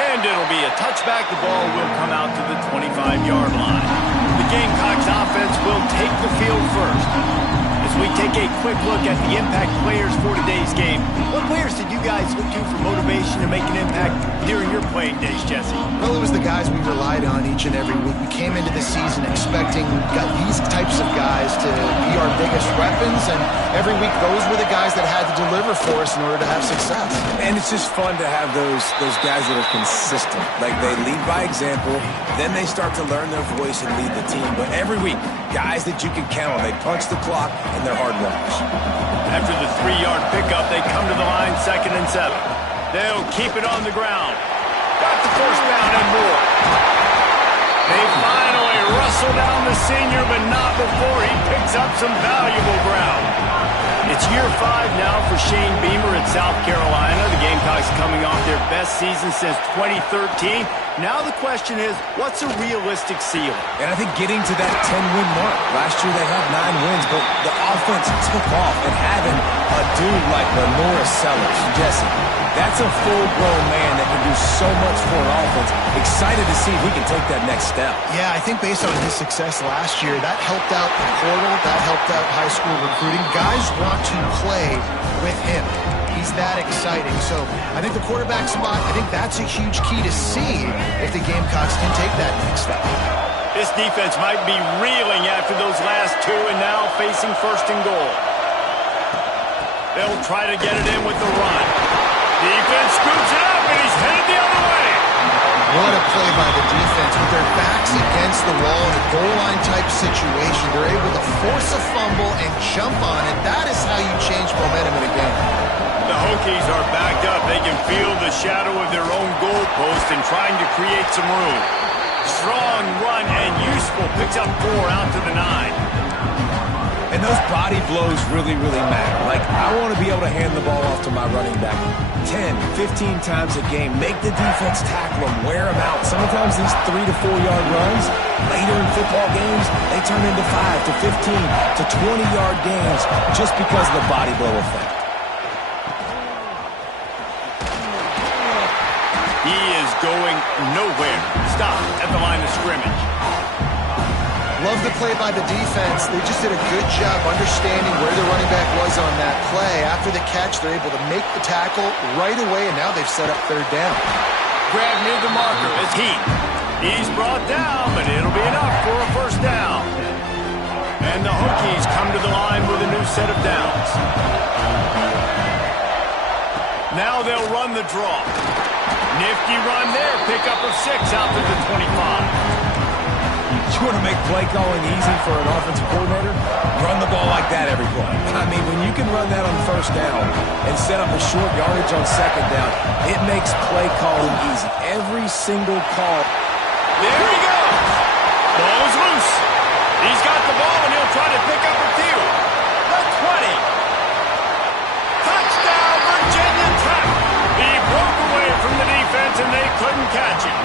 And it'll be a touchback. The ball will come out to the 25-yard line. The Gamecocks offense will take the field first. As we take a quick look at the impact players for today's game, what players did you guys look to for motivation to make an impact during your playing days, Jesse? Well, it was the guys we relied on each and every week. We came into the season expecting these types of guys to be our biggest weapons, and every week those were the guys that had to deliver for us in order to have success. And it's just fun to have those guys that are consistent. Like, they lead by example, then they start to learn their voice and lead the team. But every week, guys that you can count on, they punch the clock, and they're hard runners. After the 3-yard pickup, they come to the line 2nd and 7. They'll keep it on the ground. Got the first down and more. They finally rustle down the senior, but not before he picks up some valuable ground. It's year 5 now for Shane Beamer at South Carolina. The Gamecocks coming off their best season since 2013. Now the question is, what's a realistic ceiling? And I think getting to that 10-win mark. Last year they had 9 wins, but the offense took off. And having a dude like Lenora Sellers, Jesse, that's a full-grown man that can do so much for an offense. Excited to see if he can take that next step. Yeah, I think based on his success last year, that helped out the portal, that helped out high school recruiting. Guys want to play with him. He's that exciting. So I think the quarterback spot, I think that's a huge key to see if the Gamecocks can take that next step. This defense might be reeling after those last 2 and now facing 1st and goal. They'll try to get it in with the run. Defense scoops it up, and he's headed the other way. What a play by the defense. With their backs against the wall in a goal line type situation, they're able to force a fumble and jump on it. That is how you change momentum in a game. The Hokies are backed up. They can feel the shadow of their own goalpost and trying to create some room. Strong run and useful. Picks up 4 out to the 9. And those body blows really, really matter. Like, I want to be able to hand the ball off to my running back 10, 15 times a game. Make the defense tackle them, wear them out. Sometimes these 3 to 4 yard runs, later in football games, they turn into 5 to 15 to 20-yard games just because of the body blow effect. He is going nowhere. Stop at the line of scrimmage. Love the play by the defense. They just did a good job understanding where the running back was on that play. After the catch, they're able to make the tackle right away, and now they've set up 3rd down. Grab near the marker is He's brought down, but it'll be enough for a 1st down. And the Hokies come to the line with a new set of downs. Now they'll run the draw. Nifty run there. Pickup of 6 out to the 25. You want to make play calling easy for an offensive coordinator? Run the ball like that every play. I mean, when you can run that on 1st down and set up a short yardage on 2nd down, it makes play calling easy. Every single call. There he goes. Ball is loose. He's got the ball, and he'll try to pick up a few. The 20. Touchdown, Virginia Tech. He broke away from the defense, and they couldn't catch him.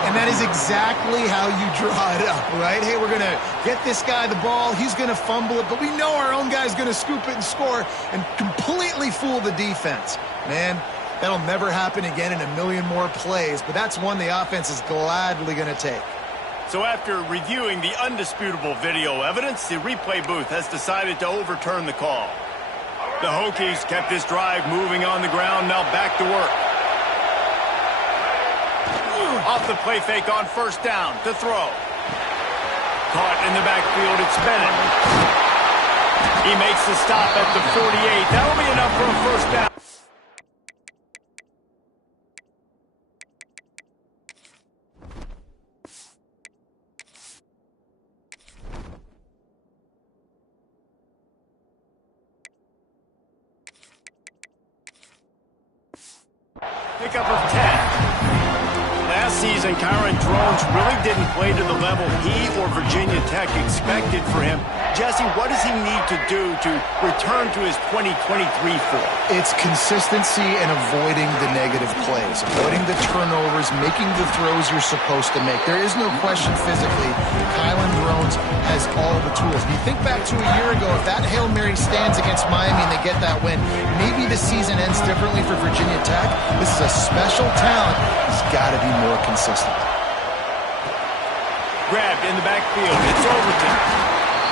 And that is exactly how you draw it up, right? Hey, we're going to get this guy the ball. He's going to fumble it, but we know our own guy's going to scoop it and score and completely fool the defense. Man, that'll never happen again in a million more plays, but that's one the offense is gladly going to take. So after reviewing the undisputable video evidence, the replay booth has decided to overturn the call. The Hokies kept this drive moving on the ground, now back to work. Off the play fake on 1st down to throw. Caught in the backfield, it's Bennett. He makes the stop at the 48. That'll be enough for a 1st down. Pickup of 10. Last season, Kyron Drones really didn't play to the level he or Virginia Tech expected for him. Jesse, what does he need to do to return to his 2023 form? It's consistency and avoiding the negative plays, avoiding the turnovers, making the throws you're supposed to make. There is no question physically, Kyron Drones has all the tools. And you think back to a year ago, if that Hail Mary stands against Miami and they get that win, maybe the season ends differently for Virginia Tech. This is a special talent. He's got to be more consistent. Grabbed in the backfield. It's Overton.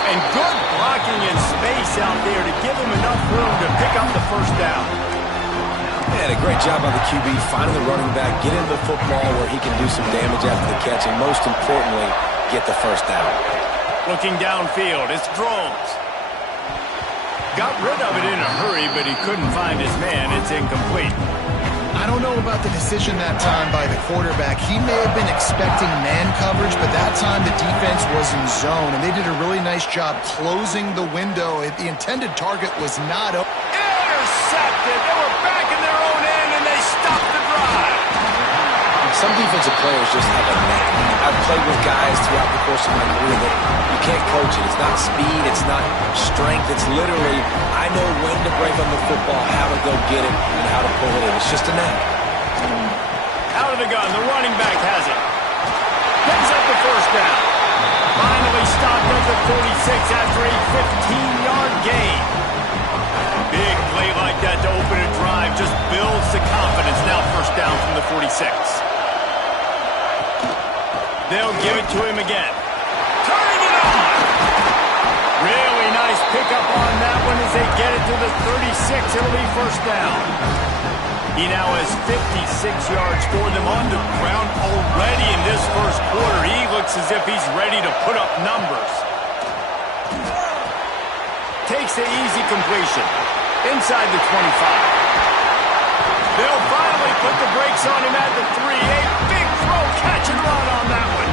And good blocking in space out there to give him enough room to pick up the first down. And a great job by the QB finding the running back, get him the football where he can do some damage after the catch, and most importantly, get the first down. Looking downfield, it's Drones. Got rid of it in a hurry, but he couldn't find his man. It's incomplete. I don't know about the decision that time by the quarterback. He may have been expecting man coverage, but that time the defense was in zone, and they did a really nice job closing the window. The intended target was not open. Intercepted. They were back in their own end, and they stopped the drive. Some defensive players just have a knack. I've played with guys throughout the course of my career that you can't coach it. It's not speed. It's not strength. It's literally, I know when to break on the football, how to go get it, and how to pull it in. It's just a knack. Out of the gun. The running back has it. Picks up the first down. Finally stopped at the 46 after a 15-yard gain. Big play like that to open a drive just builds the confidence. Now first down from the 46. They'll give it to him again. Turning it on. Really nice pickup on that one as they get it to the 36. It'll be first down. He now has 56 yards for them on the ground already in this first quarter. He looks as if he's ready to put up numbers. Takes the easy completion. Inside the 25. They'll finally put the brakes on him at the 3. A big throw, catch and run on that one.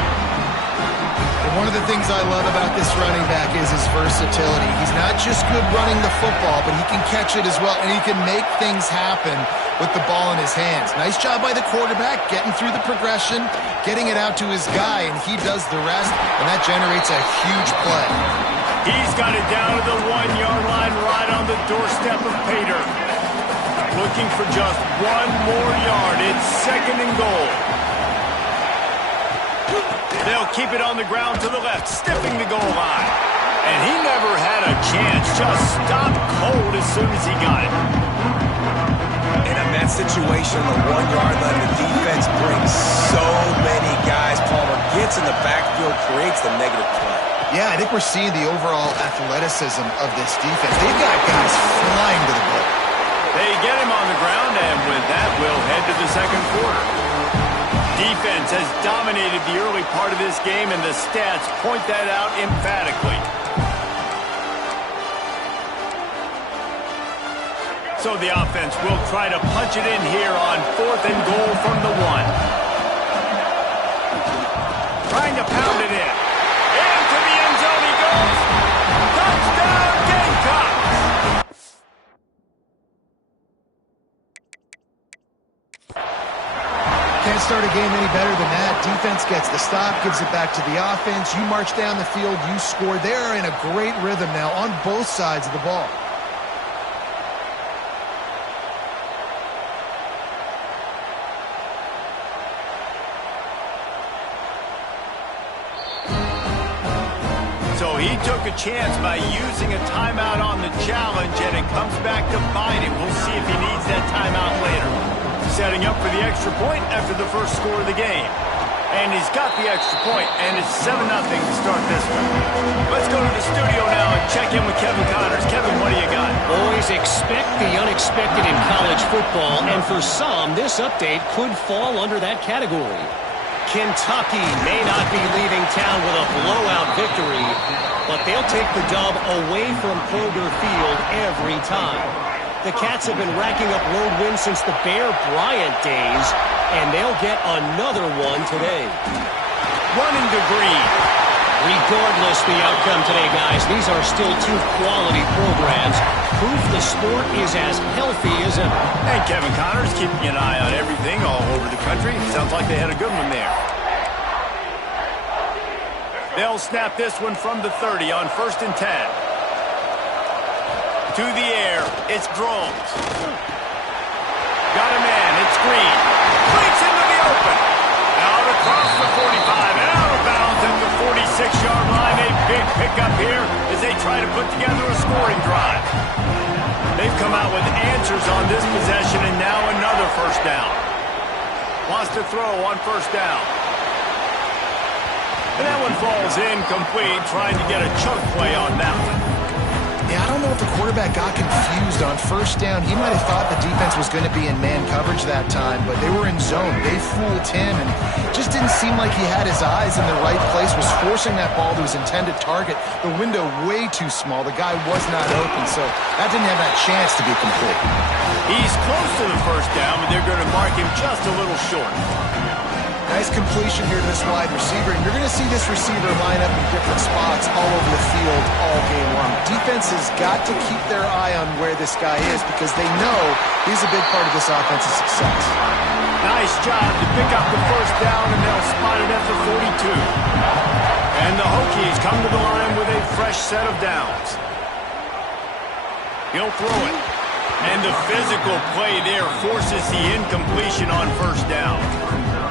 And one of the things I love about this running back is his versatility. He's not just good running the football, but he can catch it as well, and he can make things happen with the ball in his hands. Nice job by the quarterback, getting through the progression, getting it out to his guy, and he does the rest, and that generates a huge play. He's got it down to the 1-yard line right on the doorstep of Pater. Looking for just one more yard. It's second and goal. They'll keep it on the ground to the left, stiffing the goal line. And he never had a chance. Just stopped cold as soon as he got it. And in that situation, the 1-yard line, the defense brings so many guys. Palmer gets in the backfield, creates the negative play. Yeah, I think we're seeing the overall athleticism of this defense. They've got guys flying to the goal. They get him on the ground, and with that, we'll head to the second quarter. Defense has dominated the early part of this game, and the stats point that out emphatically. So the offense will try to punch it in here on fourth and goal from the 1. Trying to pound it in. Into the end zone he goes. Touchdown, Gamecocks! Can't start a game any better than that. Defense gets the stop, gives it back to the offense. You march down the field, you score. They are in a great rhythm now on both sides of the ball. So he took a chance by using a timeout on the challenge, and it comes back to bite him. We'll see if he needs that timeout later. Setting up for the extra point after the first score of the game. And he's got the extra point, and it's 7-0 to start this one. Let's go to the studio now and check in with Kevin Connors. Kevin, what do you got? Boys, expect the unexpected in college football, and for some, this update could fall under that category. Kentucky may not be leaving town with a blowout victory, but they'll take the dub away from Kroger Field every time. The Cats have been racking up road wins since the Bear Bryant days, and they'll get another one today. Running to Green. Regardless the outcome today, guys, these are still two quality programs. Proof the sport is as healthy as ever. And Kevin Connor's keeping an eye on everything all over the country. Sounds like they had a good one there. They'll snap this one from the 30 on 1st and 10. To the air, it's Drones. Got a man, it's Green. Breaks into the open. Out across the 45 and out of bounds at the 46-yard line. A big pickup here as they try to put together a scoring drive. They've come out with answers on this possession and now another first down. Wants to throw on 1st down. And that one falls incomplete, trying to get a chunk play on that one. Yeah, I don't know if the quarterback got confused on 1st down. He might have thought the defense was going to be in man coverage that time, but they were in zone. They fooled him and just didn't seem like he had his eyes in the right place, was forcing that ball to his intended target. The window way too small. The guy was not open, so that didn't have that chance to be complete. He's close to the 1st down, but they're going to mark him just a little short. Nice completion here to this wide receiver, and you're going to see this receiver line up in different spots all over the field all game long. Defense has got to keep their eye on where this guy is because they know he's a big part of this offensive success. Nice job to pick up the 1st down, and they'll spot it at the 42. And the Hokies come to the line with a fresh set of downs. He'll throw it. And the physical play there forces the incompletion on 1st down.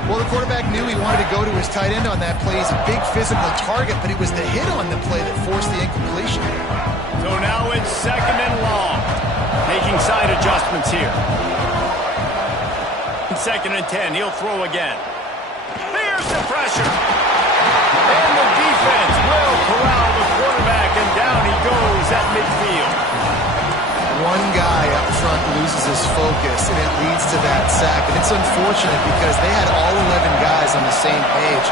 Well, the quarterback knew he wanted to go to his tight end on that play. He's a big physical target, but it was the hit on the play that forced the incompletion. So now it's 2nd and long. Making side adjustments here. 2nd and 10, he'll throw again. Here's the pressure. And the defense will corral the quarterback, and down he goes at midfield. One guy up front loses his focus, and it leads to that sack. And it's unfortunate because they had all 11 guys on the same page.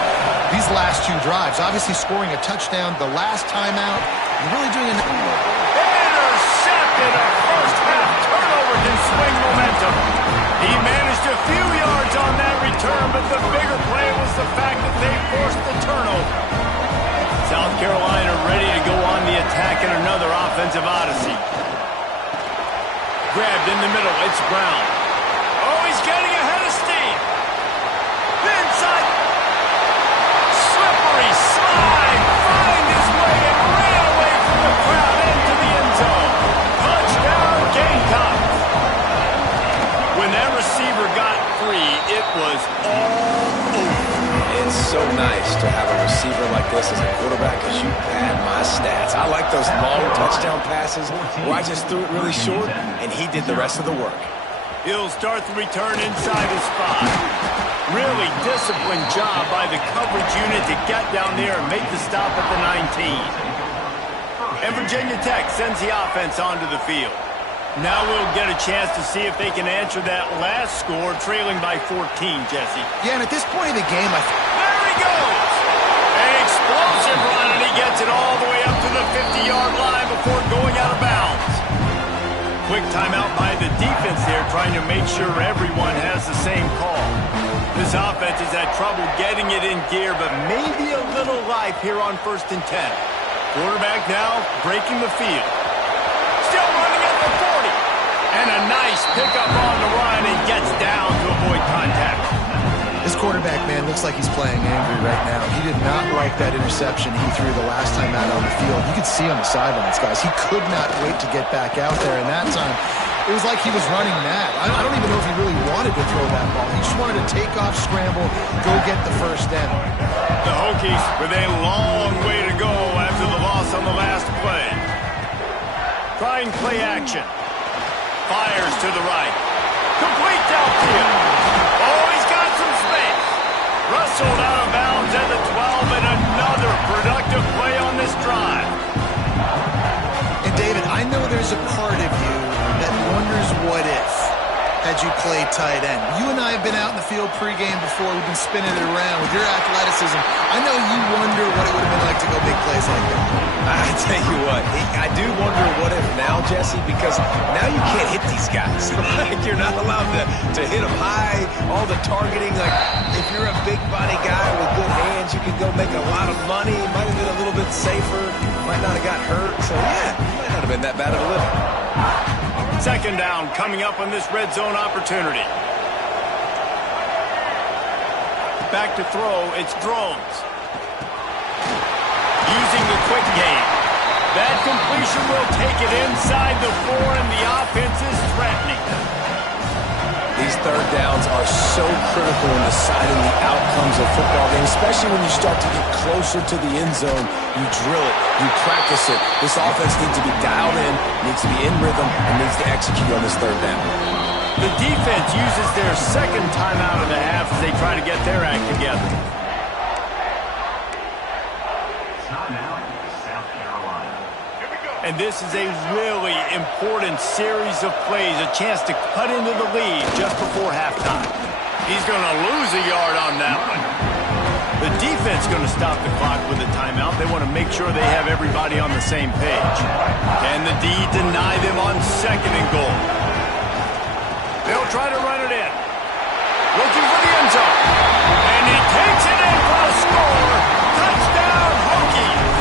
These last 2 drives, obviously scoring a touchdown, the last time out, and really doing an... Intercepted! A first-half turnover can swing momentum. He managed a few yards on that return, but the bigger play was the fact that they forced the turnover. South Carolina ready to go on the attack in another offensive odyssey. Grabbed in the middle, it's Brown. Oh, he's getting ahead of steam. Inside. Slippery slide. Find his way and ran away from the crowd into the end zone. Touchdown, Gamecocks. When that receiver got free, it was all over. It's so nice to have a receiver like this as a quarterback because you pad my stats. I like those long touchdown passes where I just threw it really short and he did the rest of the work. He'll start the return inside his spot. Really disciplined job by the coverage unit to get down there and make the stop at the 19. And Virginia Tech sends the offense onto the field. Now we'll get a chance to see if they can answer that last score, trailing by 14, Jesse. Yeah, and at this point of the game, there he goes! An explosive run, and he gets it all the way up to the 50-yard line before going out of bounds. Quick timeout by the defense there, trying to make sure everyone has the same call. This offense has had trouble getting it in gear, but maybe a little life here on 1st and 10. Quarterback now breaking the field. Still running at the 40. And a nice pickup on the run and gets down to avoid contact. this quarterback, man, looks like he's playing angry right now. He did not like that interception he threw the last time out on the field. You could see on the sidelines, guys. He could not wait to get back out there, and that time it was like he was running mad. I don't even know if he really wanted to throw that ball. He just wanted to take off, scramble, go get the first down. The Hokies with a long way to go after the loss on the last play. Trying play action. Fires to the right. Complete downfield. Oh, he's got some space. Rustled out of bounds at the 12, and another productive play on this drive. And David, I know there's a part of you that wonders what if had you played tight end. You and I have been out in the field pregame before. We've been spinning it around with your athleticism. I know you wonder what it would have been like to go big plays like that. I tell you what, I do wonder what if now, Jesse, because now you can't hit these guys. Like, you're not allowed to hit them high, all the targeting. Like, if you're a big body guy with good hands, you can go make a lot of money. Might have been a little bit safer. Might not have got hurt. So, yeah, might not have been that bad of a living. Second down coming up on this red zone opportunity. Back to throw, it's Drones. Using the quick game. That completion will take it inside the 4, and the offense is threatening. These third downs are so critical in deciding the outcomes of football games, especially when you start to get closer to the end zone. You drill it, you practice it. This offense needs to be dialed in, needs to be in rhythm, and needs to execute on this third down. The defense uses their second timeout of the half as they try to get their act together. And this is a really important series of plays, a chance to cut into the lead just before halftime. He's going to lose a yard on that one. The defense is going to stop the clock with a timeout. They want to make sure they have everybody on the same page. Can the D deny them on second and goal? They'll try to run it in. Looking for the end zone. And he takes it in for a score. Touchdown, Hokies.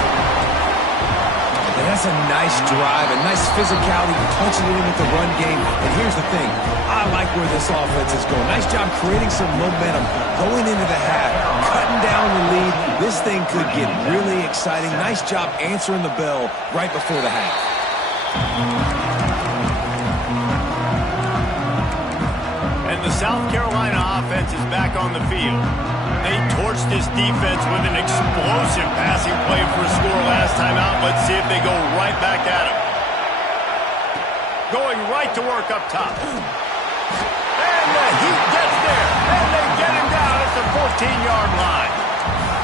And that's a nice drive, a nice physicality, punching it in with the run game. And here's the thing. I like where this offense is going. Nice job creating some momentum, going into the half, cutting down the lead. This thing could get really exciting. Nice job answering the bell right before the half. And the South Carolina offense is back on the field. They torched this defense with an explosive passing play for a score last time out. Let's see if they go right back at him. Going right to work up top. And the Heat gets there. And they get him down at the 14-yard line.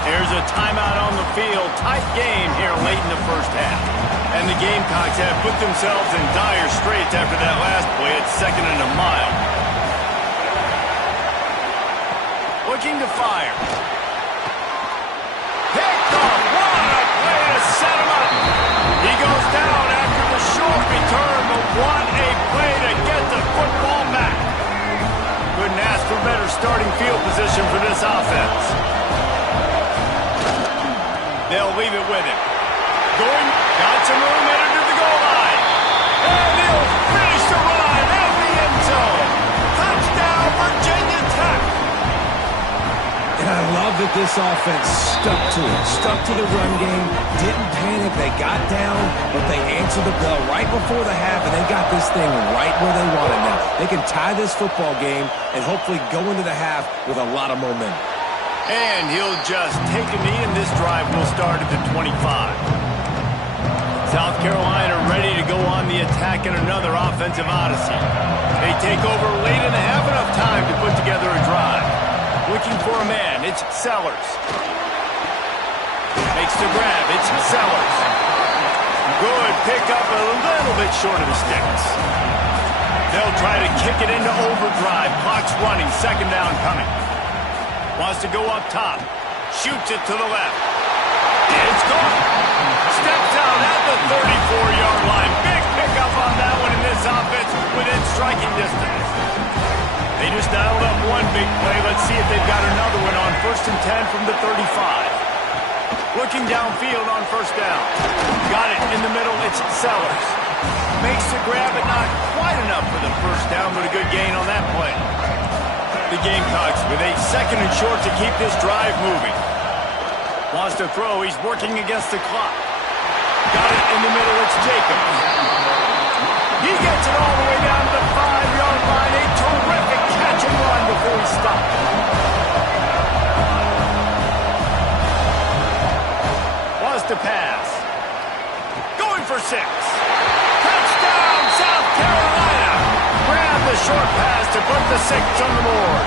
There's a timeout on the field. Tight game here late in the first half. And the Gamecocks have put themselves in dire straits after that last play at 2nd and a mile. Looking to fire. Picked off. What a play to set him up. He goes down after the short return, but what a play to get the football back. Couldn't ask for better starting field position for this offense. They'll leave it with him. Going, got some room, headed to the goal line. And he'll finish the run in the end zone. Touchdown, Virginia Tech. And I love that this offense stuck to it, stuck to the run game, didn't panic, they got down, but they answered the bell right before the half, and they got this thing right where they want it now. They can tie this football game and hopefully go into the half with a lot of momentum. And he'll just take a knee, and this drive will start at the 25. South Carolina ready to go on the attack in another offensive odyssey. They take over late in the half, enough time to put together a drive. Looking for a man, it's Sellers. Makes the grab, it's Sellers. Good pick up, a little bit short of the sticks. They'll try to kick it into overdrive. Clock's running, second down coming. Wants to go up top. Shoots it to the left. It's gone. Steps out at the 34-yard line. Big pickup on that one in this offense within striking distance. They just dialed up one big play. Let's see if they've got another one on 1st and 10 from the 35. Looking downfield on first down. Got it in the middle. It's Sellers. Makes the grab, but not quite enough for the first down, but a good gain on that play. The Gamecocks with a 2nd and short to keep this drive moving. Wants to throw. He's working against the clock. Got it in the middle. It's Jacobs. He gets it all the way down to the 5-yard line. A terrific catch and run before he stopped. Wants to pass. Going for 6. Touchdown, South Carolina. Grab the short pass to put the 6 on the board.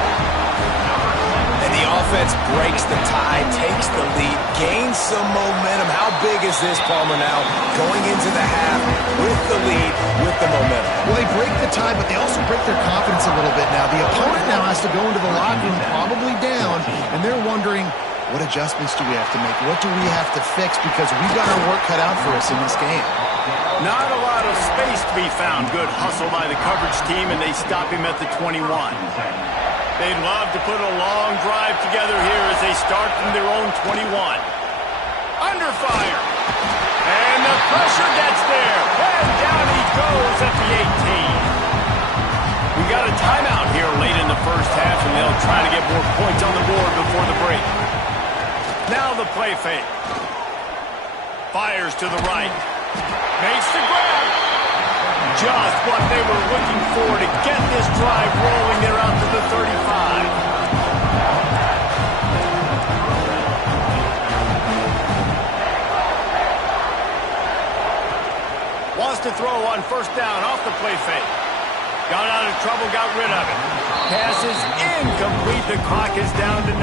And the offense breaks the tie, takes the lead, gains some momentum. How big is this, Palmer, now? Going into the half with the lead, with the momentum. Well, they break the tie, but they also break their confidence a little bit now. The opponent now has to go into the locker room probably down, and they're wondering, What adjustments do we have to make? What do we have to fix? Because we've got our work cut out for us in this game. Not a lot of space to be found. Good hustle by the coverage team, and they stop him at the 21. They'd love to put a long drive together here as they start from their own 21. Under fire. And the pressure gets there. And down he goes at the 18. We got a timeout here late in the first half, and they'll try to get more points on the board before the break. Now the play fake. Fires to the right. Makes the grab. Just what they were looking for to get this drive rolling. They're out to the 35. Wants to throw on first down off the play fake. Got out of trouble, got rid of it. Pass is incomplete. The clock is down to 9.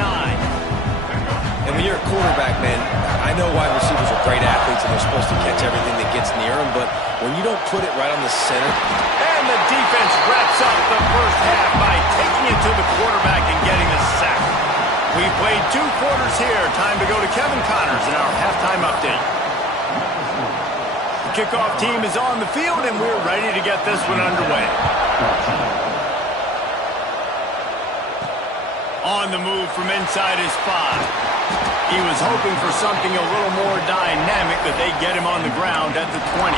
And when you're a quarterback, man, I know wide receivers are great athletes and they're supposed to catch everything that gets near them, but when you don't put it right on the center. And the defense wraps up the first half by taking it to the quarterback and getting the sack. We played 2 quarters here. Time to go to Kevin Connors in our halftime update. The kickoff team is on the field, and we're ready to get this one underway. On the move from inside his 5. He was hoping for something a little more dynamic, but they get him on the ground at the 20.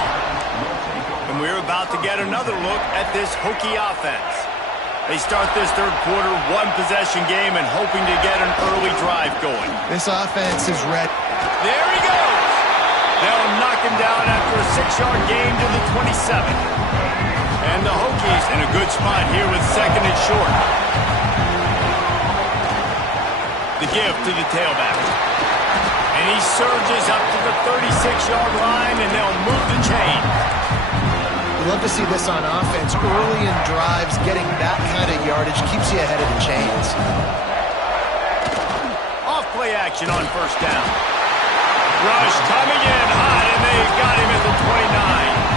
And we're about to get another look at this Hokie offense. They start this third quarter one-possession game and hoping to get an early drive going. This offense is ready. There he goes! They'll knock him down after a 6-yard gain to the 27. And the Hokies in a good spot here with second and short. The give to the tailback. And he surges up to the 36-yard line, and they'll move the chain. We love to see this on offense. Early in drives, getting that kind of yardage keeps you ahead of the chains. Off play action on first down. Rush coming in hot, and they got him at the 29.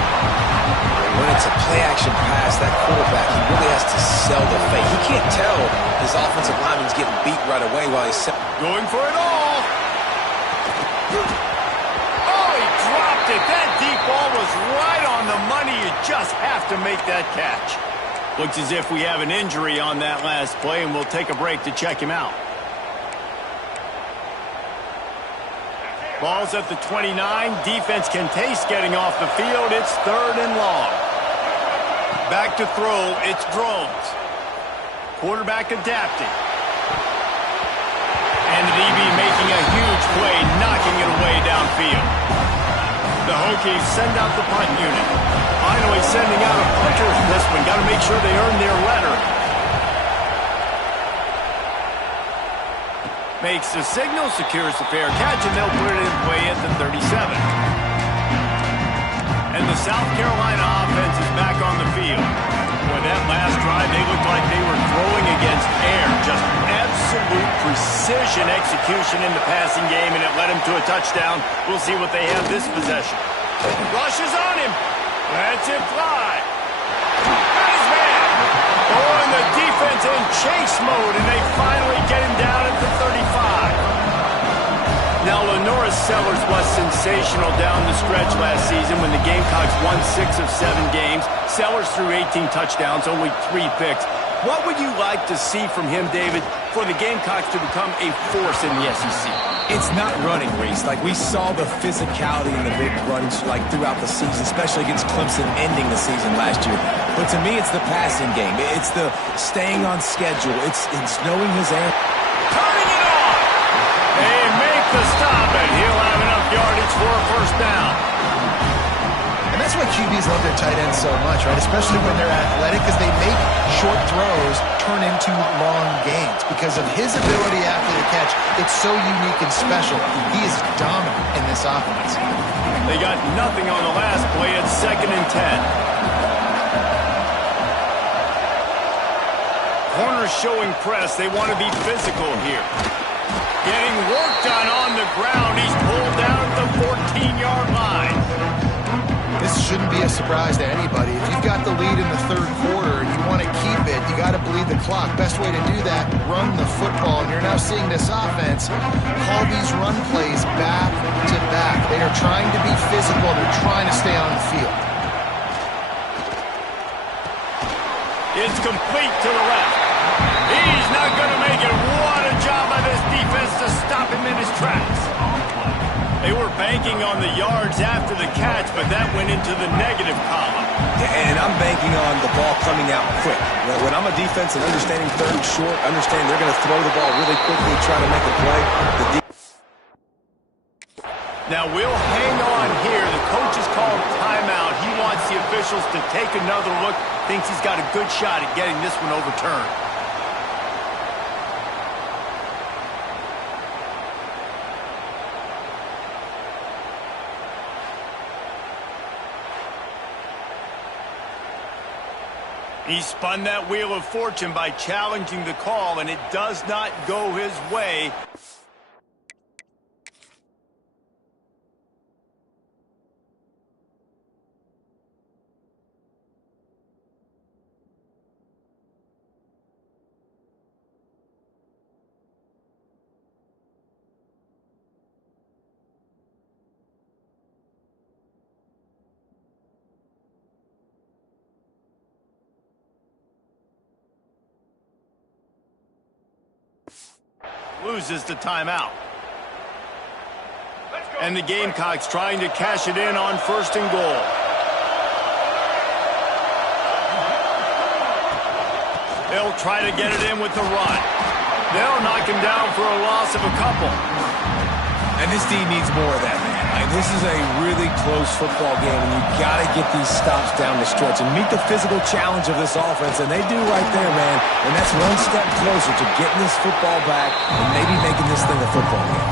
When it's a play-action pass, that quarterback, he really has to sell the fake. He can't tell his offensive lineman's getting beat right away while he's going for it all. Oh, he dropped it. That deep ball was right on the money. You just have to make that catch. Looks as if we have an injury on that last play, and we'll take a break to check him out. Ball's at the 29. Defense can taste getting off the field. It's 3rd and long. Back to throw. It's Drones. Quarterback adapting. And the DB making a huge play, knocking it away downfield. The Hokies send out the punt unit. Finally sending out a punter in this one. Got to make sure they earn their letter. Makes the signal, secures the fair catch, and they'll put it in play at the 37. And the South Carolina offense is back on the field. Boy, that last drive, they looked like they were throwing against air. Just absolute precision execution in the passing game, and it led them to a touchdown. We'll see what they have this possession. Rush is on him. Lets it fly. Got his man. Oh, and the defense in chase mode, and they finally get him down at the 35. Now, Lenoris Sellers was sensational down the stretch last season when the Gamecocks won 6 of 7 games. Sellers threw 18 touchdowns, only 3 picks. What would you like to see from him, David, for the Gamecocks to become a force in the SEC? It's not running, Reese. Like, we saw the physicality in the big runs, like, throughout the season, especially against Clemson ending the season last year. But to me, it's the passing game. It's the staying on schedule. It's knowing his air. Turning it on! They make the stop, and he'll have enough yardage for a first down. And that's why QBs love their tight ends so much, right? Especially when they're athletic, because they make short throws turn into long gains. Because of his ability after the catch, it's so unique and special. He is dominant in this offense. They got nothing on the last play. It's 2nd and 10. Corners showing press. They want to be physical here. Getting work done on the ground. He's pulled down at the 14-yard line. This shouldn't be a surprise to anybody. If you've got the lead in the third quarter and you want to keep it, you got to bleed the clock. clock. Best way to do that, run the football. And you're now seeing this offense call these run plays back to back. They are trying to be physical. They're trying to stay on the field. It's complete to the left. He's not going to make it. What a job by this defense to stop him in his tracks. They were banking on the yards after the catch, but that went into the negative column. And I'm banking on the ball coming out quick. When I'm a defense and understanding third and short, understanding they're going to throw the ball really quickly, try to make a play. Now we'll hang on here. The coach has called timeout. He wants the officials to take another look. Thinks he's got a good shot at getting this one overturned. He spun that wheel of fortune by challenging the call, and it does not go his way. Loses the timeout. And the Gamecocks trying to cash it in on 1st and goal. They'll try to get it in with the run. They'll knock him down for a loss of a couple. And this D needs more of that, man. This is a really close football game, and you got to get these stops down the stretch and meet the physical challenge of this offense, and they do right there, man. And that's one step closer to getting this football back and maybe making this thing a football game.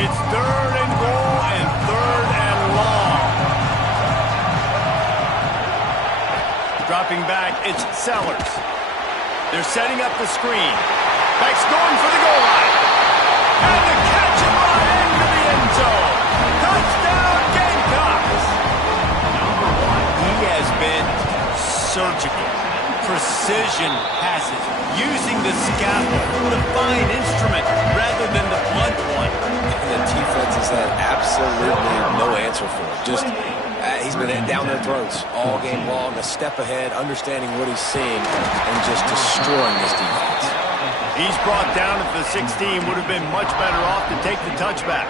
It's 3rd and goal and 3rd and long. Dropping back, it's Sellers. They're setting up the screen. Beck's going for the goal line. And the catch and run into the end zone. Touchdown, Gamecocks. He has been surgical. Precision passes. Using the scalpel, the fine instrument, rather than the blunt one. And the defense has had absolutely no answer for it. Just... he's been down their throats all game long, a step ahead, understanding what he's seeing, and just destroying this defense. He's brought down at the 16, would have been much better off to take the touchback.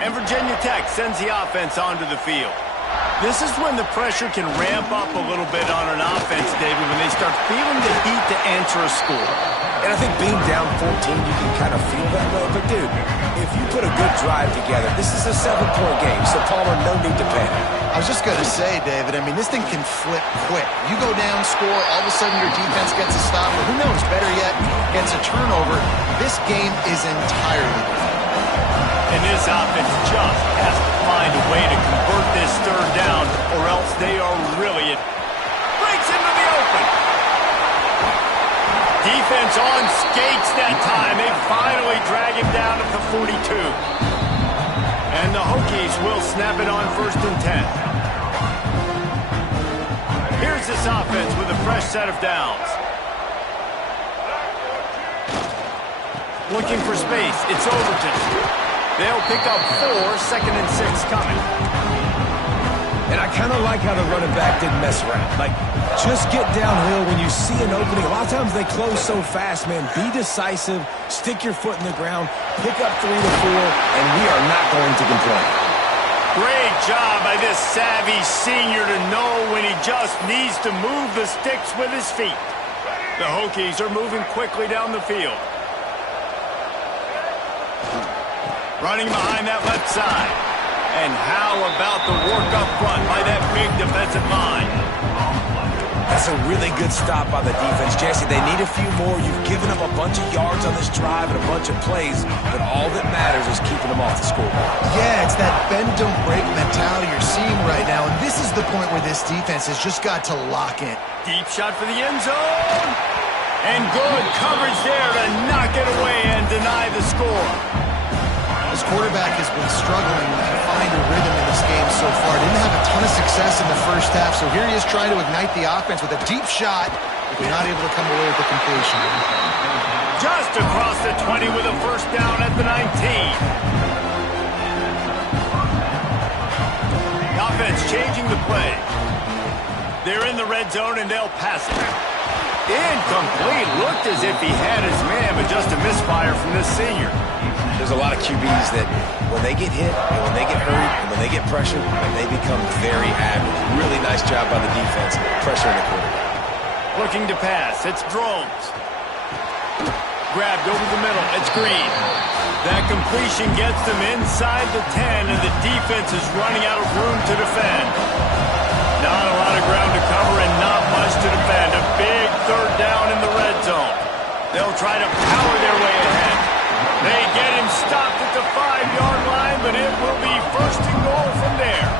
And Virginia Tech sends the offense onto the field. This is when the pressure can ramp up a little bit on an offense, David, when they start feeling the heat to answer a score. And I think being down 14, you can kind of feel that way. But, dude, if you put a good drive together, this is a 7-point game, so Palmer, no need to panic. I was just going to say, David, I mean, this thing can flip quick. You go down, score, all of a sudden your defense gets a stop, or who knows, better yet, gets a turnover. This game is entirely different. And this offense just has to find a way to convert this 3rd down, or else they are really breaks into the open. Defense on skates that time. They finally drag him down at the 42. And the Hokies will snap it on 1st and 10. Here's this offense with a fresh set of downs. Looking for space. It's Overton. They'll pick up 4, 2nd and 6 coming. And I kind of like how the running back didn't mess around. Like, just get downhill when you see an opening. A lot of times they close so fast, man. Be decisive, stick your foot in the ground, pick up 3 to 4, and we are not going to complain. Great job by this savvy senior to know when he just needs to move the sticks with his feet. The Hokies are moving quickly down the field. Running behind that left side. And how about the work up front by that big defensive line? That's a really good stop by the defense, Jesse. They need a few more. You've given up a bunch of yards on this drive and a bunch of plays, but all that matters is keeping them off the scoreboard. Yeah, it's that bend, don't break mentality you're seeing right now, and this is the point where this defense has just got to lock in. Deep shot for the end zone. And good coverage there to knock it away and deny the score. This quarterback has been struggling to find a rhythm in this game so ton of success in the first half, so here he is trying to ignite the offense with a deep shot, but they're not able to come away with the completion. Just across the 20 with a first down at the 19. The offense changing the play. They're in the red zone, and they'll pass it. Incomplete. Looked as if he had his man, but just a misfire from this senior. There's a lot of QBs that when they get hit, and when they get hurried, and when they get pressured, they become very average. Really nice job by the defense, pressuring the quarterback. Looking to pass. It's Drones. Grabbed over the middle. It's Green. That completion gets them inside the 10, and the defense is running out of room to defend. Not a lot of ground to cover and not much to defend. A big third down in the red zone. They'll try to power their way ahead. They get him stopped at the 5-yard line, but it will be first and goal from there.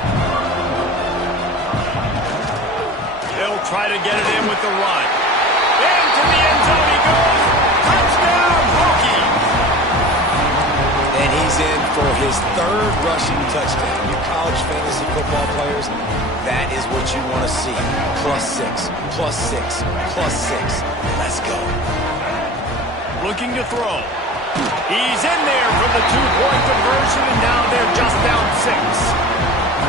They'll try to get it in with the run. Into the end zone he goes. Touchdown, Hokie. And he's in for his third rushing touchdown. You college fantasy football players, that is what you want to see. +6, +6, +6. Let's go. Looking to throw. He's in there for the 2-point conversion, and now they're just down 6.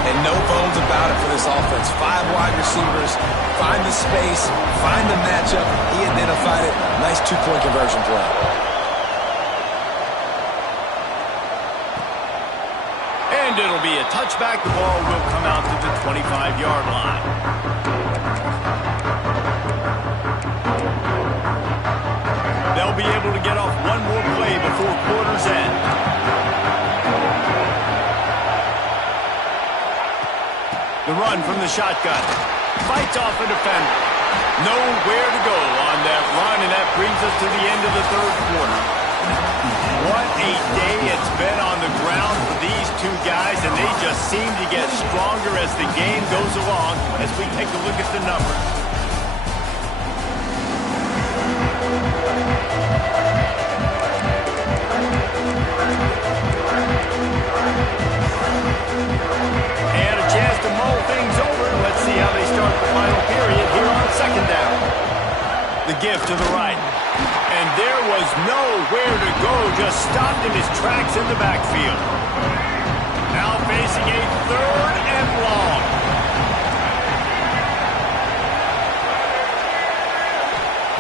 And no bones about it for this offense. 5 wide receivers, find the space, find the matchup. He identified it. Nice 2-point conversion play. And it'll be a touchback. The ball will come out to the 25-yard line. They'll be able to get off one more play before quarter's end. The run from the shotgun. Fights off a defender. Nowhere to go on that run, and that brings us to the end of the third quarter. What a day it's been on the ground for these two guys, and they just seem to get stronger as the game goes along as we take a look at the numbers. And a chance to mull things over. Let's see how they start the final period here on second down. The give to the right. And there was nowhere to go, just stopped in his tracks in the backfield. Now facing a third and long.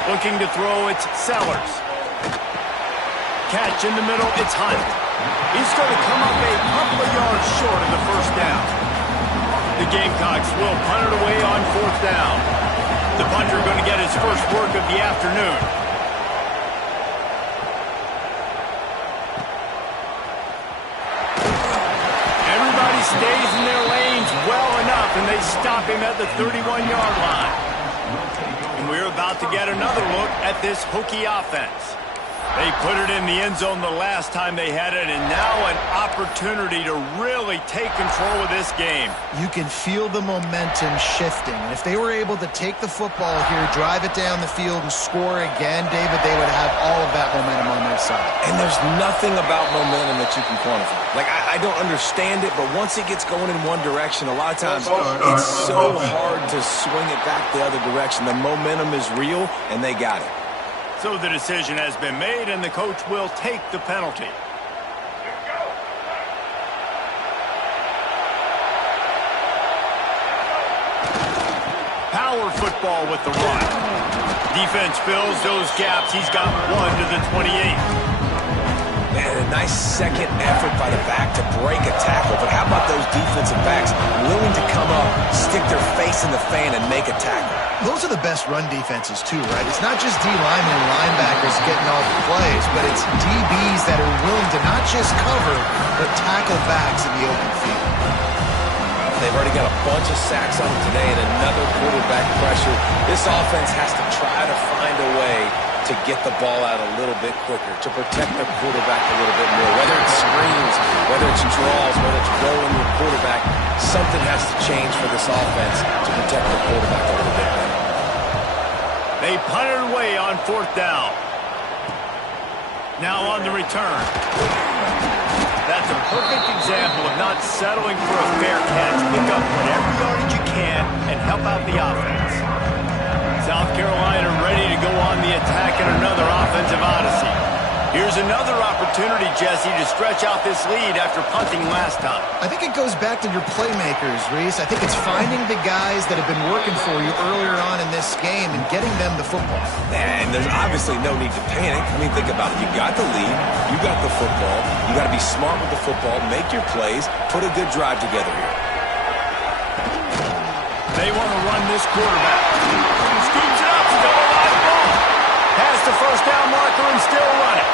Looking to throw, it's Sellers. Catch in the middle, it's Hunt. He's going to come up a couple of yards short of the first down. The Gamecocks will punt it away on fourth down. The punter going to get his first work of the afternoon. Everybody stays in their lanes well enough, and they stop him at the 31-yard line. And we're about to get another look at this Hokie offense. They put it in the end zone the last time they had it, and now an opportunity to really take control of this game. You can feel the momentum shifting. And if they were able to take the football here, drive it down the field, and score again, David, they would have all of that momentum on their side. And there's nothing about momentum that you can quantify. Like, I don't understand it, but once it gets going in one direction, a lot of times it's so hard to swing it back the other direction. The momentum is real, and they got it. So the decision has been made, and the coach will take the penalty. Power football with the run. Defense fills those gaps. He's got one to the 28. Man, a nice second effort by the back to break a tackle. But how about those defensive backs willing to come up, stick their face in the fan, and make a tackle? Those are the best run defenses, too, right? It's not just D linemen and linebackers getting all the plays, but it's DBs that are willing to not just cover, but tackle backs in the open field. They've already got a bunch of sacks on them today and another quarterback pressure. This offense has to try to find a way to get the ball out a little bit quicker, to protect the quarterback a little bit more. Whether it's screens, whether it's draws, whether it's rolling your quarterback, something has to change for this offense to protect the quarterback a little bit better. They punt it away on fourth down. Now on the return. That's a perfect example of not settling for a fair catch. Pick up whatever you can and help out the offense. South Carolina ready to go on the attack in another offensive odyssey. Here's another opportunity, Jesse, to stretch out this lead after punting last time. I think it goes back to your playmakers, Reese. I think it's finding the guys that have been working for you earlier on in this game and getting them the football. And there's obviously no need to panic. I mean, think about it. You got the lead. You got the football. You got to be smart with the football, make your plays, put a good drive together here. They want to run this quarterback. Scoops it up, still a live ball. Has the first down marker and still running.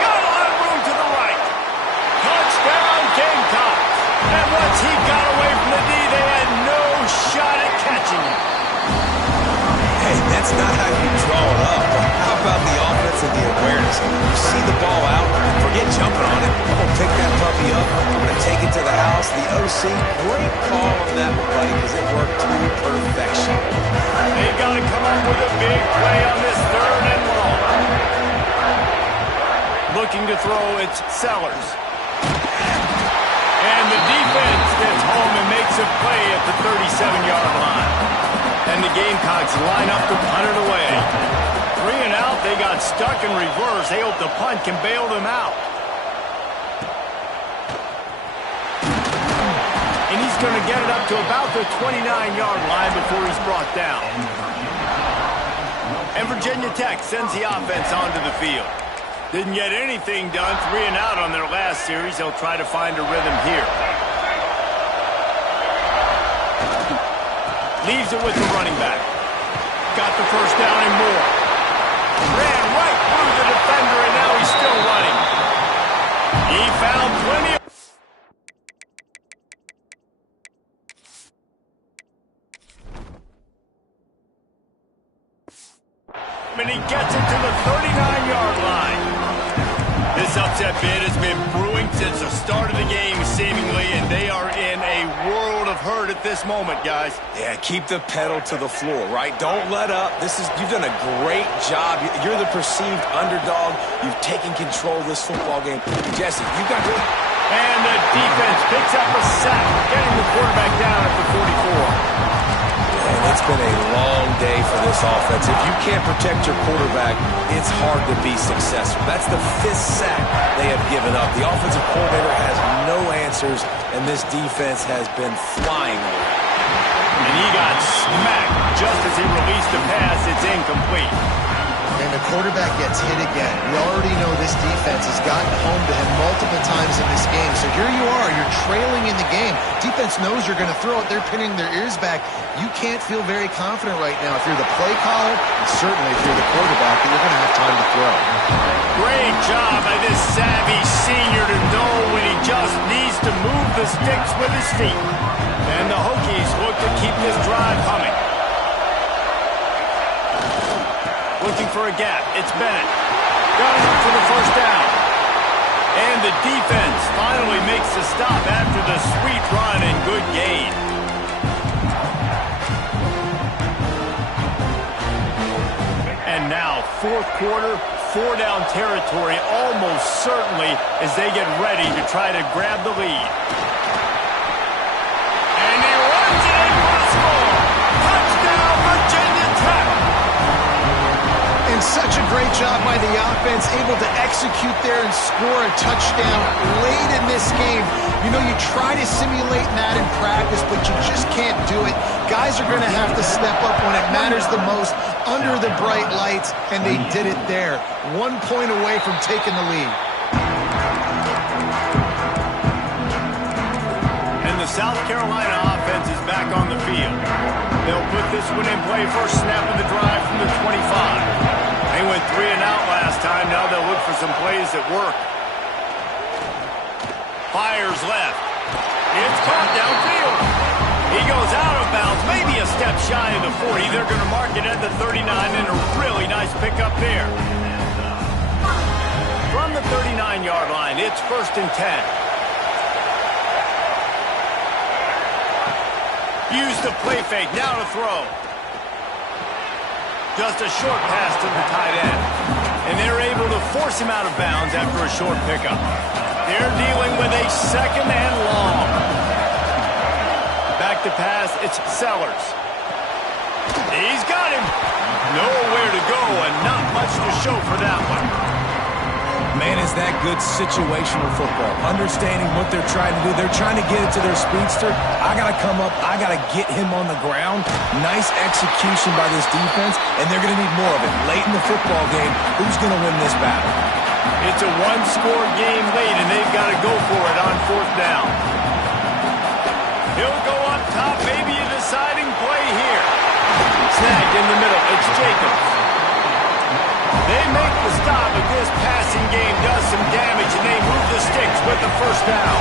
Got a lot of room to the right. Touchdown, Gamecocks. And once he got away from the D, they had no shot at catching him. Hey, that's not how you draw it up. How about the offense and the awareness? You see the ball out, forget jumping on it. I'm going to pick that puppy up. I'm going to take it to the house. The OC, great call on that one, buddy, because it worked to perfection. They've got to come up with a big play on this 3rd and long. Looking to throw, it's Sellers. And the defense gets home and makes a play at the 37-yard line. And the Gamecocks line up to punt it away. 3 and out, they got stuck in reverse. They hope the punt can bail them out. And he's going to get it up to about the 29-yard line before he's brought down. And Virginia Tech sends the offense onto the field. Didn't get anything done, 3 and out on their last series. They'll try to find a rhythm here. Leaves it with the running back. Got the first down and more. Ran right through the defender, and now he's still running. He found plenty of... And he gets it to the 39-yard line. This upset bid has been brewing since the start of the game, seemingly, and they are in a world of hurt at this moment, guys. Yeah, keep the pedal to the floor, right? Don't let up. You've done a great job. You're the perceived underdog. You've taken control of this football game. Jesse, you got it. And the defense picks up a sack, getting the quarterback down at the 44. And it's been a long day for this offense. If you can't protect your quarterback, it's hard to be successful. That's the 5th sack they have given up. The offensive coordinator has no answers, and this defense has been flying. And he got smacked just as he released the pass. It's incomplete. And the quarterback gets hit again. We already know this defense has gotten home to him multiple times in this game. So here you are, you're trailing in the game. Defense knows you're going to throw it. They're pinning their ears back. You can't feel very confident right now if you're the play caller, and certainly if you're the quarterback, that you're going to have time to throw. Great job by this savvy senior to know when he just needs to move the sticks with his feet. And the Hokies look to keep this drive humming. Looking for a gap. It's Bennett. Got enough for the first down. And the defense finally makes the stop after the sweet run and good gain. And now, 4th quarter, 4-down territory almost certainly as they get ready to try to grab the lead. And he runs it impossible. Touchdown, Virginia Tech. And such a great job by the offense, able to execute there and score a touchdown late in this game. You know, you try to simulate that in practice, but you just can't do it. Guys are going to have to step up when it matters the most under the bright lights, and they did it there. 1 point away from taking the lead. And the South Carolina offense is back on the field. They'll put this one in play first snap of the drive from the 25. They went 3 and out last time. Now they'll look for some plays that work. Fires left. It's caught downfield. He goes out of bounds, maybe a step shy of the 40. They're going to mark it at the 39, and a really nice pickup there. From the 39-yard line, it's 1st and 10. Use the play fake, now to throw. Just a short pass to the tight end. And they're able to force him out of bounds after a short pickup. They're dealing with a 2nd and long. Back the pass. It's Sellers. He's got him. Nowhere to go and not much to show for that one. Man, is that good situational football. Understanding what they're trying to do. They're trying to get it to their speedster. I got to come up. I got to get him on the ground. Nice execution by this defense, and they're going to need more of it. Late in the football game, who's going to win this battle? It's a one-score game late, and they've got to go for it on 4th down. He'll go up top, maybe a deciding play here. Snagged in the middle. It's Jacobs. They make the stop, but this passing game does some damage, and they move the sticks with the 1st down.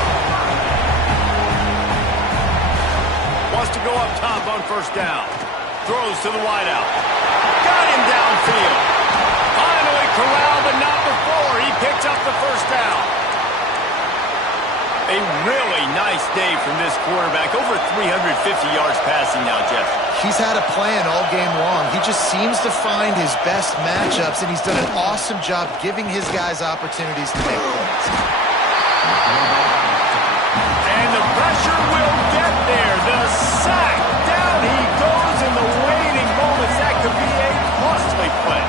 Wants to go up top on 1st down. Throws to the wideout. Got him downfield. Finally corralled, but not before. He picks up the 1st down. A really nice day from this quarterback. Over 350 yards passing now, Jeff. He's had a plan all game long. He just seems to find his best matchups, and he's done an awesome job giving his guys opportunities to make points. And the pressure will get there. The sack. Down he goes in the waiting moments. That could be a costly play.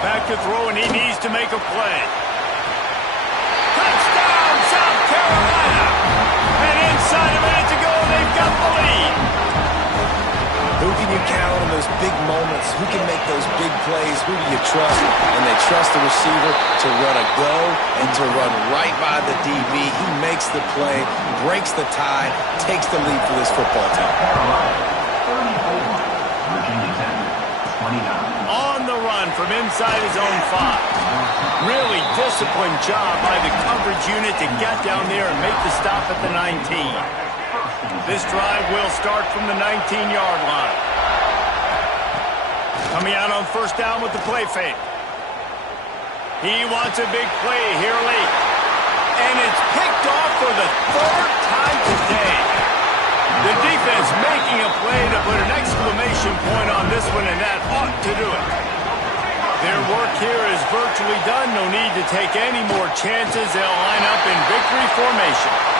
Back to throw, and he needs to make a play. Touchdown, South Carolina. And inside a minute to go, they've got the lead. Who can you count on those big moments? Who can make those big plays? Who do you trust? And they trust the receiver to run a go and to run right by the DB. He makes the play, breaks the tie, takes the lead for this football team. On the run from inside his own 5. Really disciplined job by the coverage unit to get down there and make the stop at the 19. This drive will start from the 19-yard line. Coming out on 1st down with the play fake. He wants a big play here late. And it's picked off for the 3rd time today. The defense making a play to put an exclamation point on this one, and that ought to do it. Their work here is virtually done. No need to take any more chances. They'll line up in victory formation.